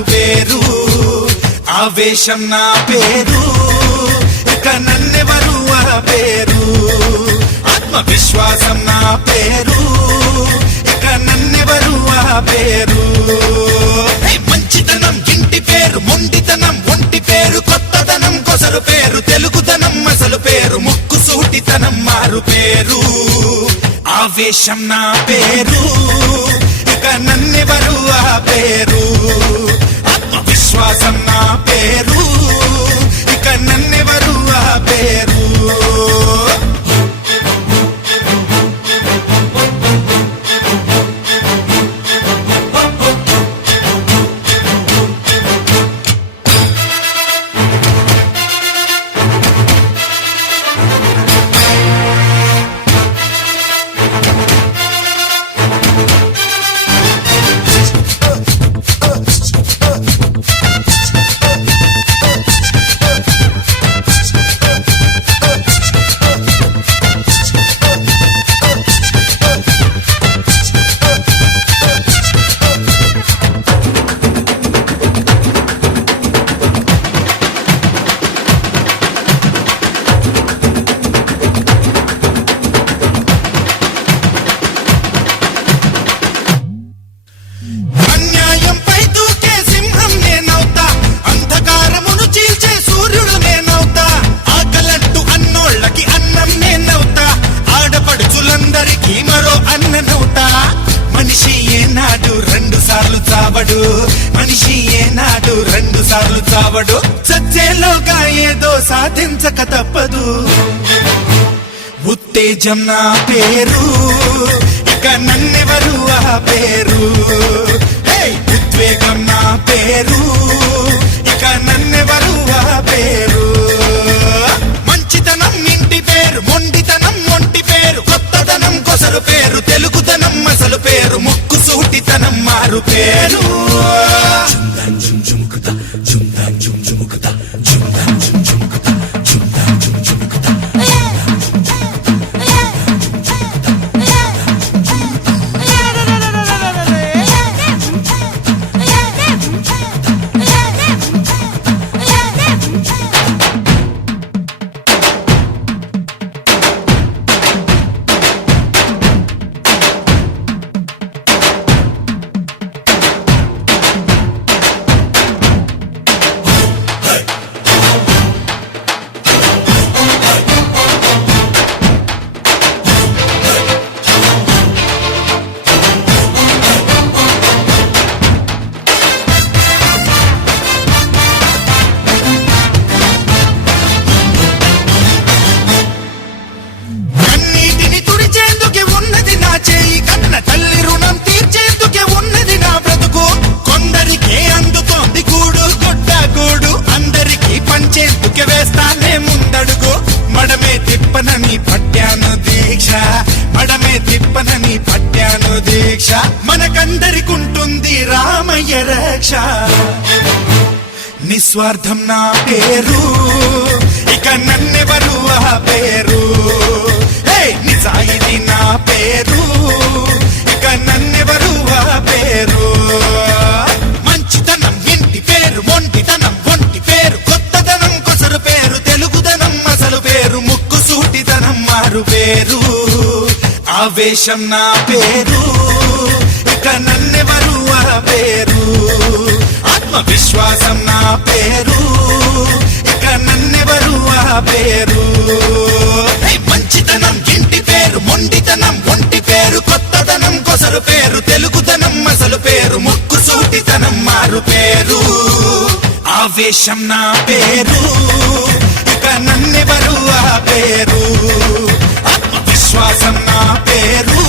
మారు పేరు ఆవేశం నా పేరు ఇక నన్నెవరు పేరు ఆత్మవిశ్వాసం నా పేరు ఇక నన్నెవరు పేరు మంచితనం ఇంటి పేరు మొండితనం ఒంటి పేరు కొత్తదనం కొసరు పేరు తెలుగుదనం అసలు పేరు ముక్కు సూటితనం మారు పేరు ఆవేశం నా పేరు ఇక నన్నెవరు పేరు ఆత్మవిశ్వాసం నా పేరు ఇక నన్నెవరు పేరు మనిషి ఏనాడు రెండు సార్లు చావడు చచ్చేలోగా ఏదో సాధించక తప్పదు ఉత్తేజం నా పేరు ఇక నన్నెవరు పేరు ఉద్వేగం నా పేరు ఇక నన్నెవరు పేరు మంచితనం ఇంటి పేరు మొండితనం ఒంటి పేరు కొత్తదనం కొసరు పేరు తెలుగుదనం అసలు పేరు ముక్కు సూటితనం మారు పేరు మడమే తిప్పనని పట్టాను దీక్ష మనకందరికుంటుంది రామయ్య రక్ష నిస్వార్థం నా పేరు ఇక నన్నెవరు పేరు నిజాయితీ నా పేరు ఇక నన్నెవరు పేరు మంచితనం ఇంటి పేరు మొండితనం ఒంటి పేరు కొత్తదనం కొసరు పేరు తెలుగుదనం అసలు పేరు ముక్కు సూటితనం మారు పేరు ఆవేశం నా పేరు ఇక నన్నెవరు పేరు ఆత్మవిశ్వాసం నా పేరు ఇక నన్నెవరు పేరు మంచితనం ఇంటి పేరు మొండితనం ఒంటి పేరు కొత్తదనం కొసరు పేరు తెలుగుదనం అసలు పేరు ముక్కు సూటితనం మారు పేరు ఆవేశం నా పేరు ఇక నన్నెవరు పేరు ఆత్మవిశ్వాసం నా పేరు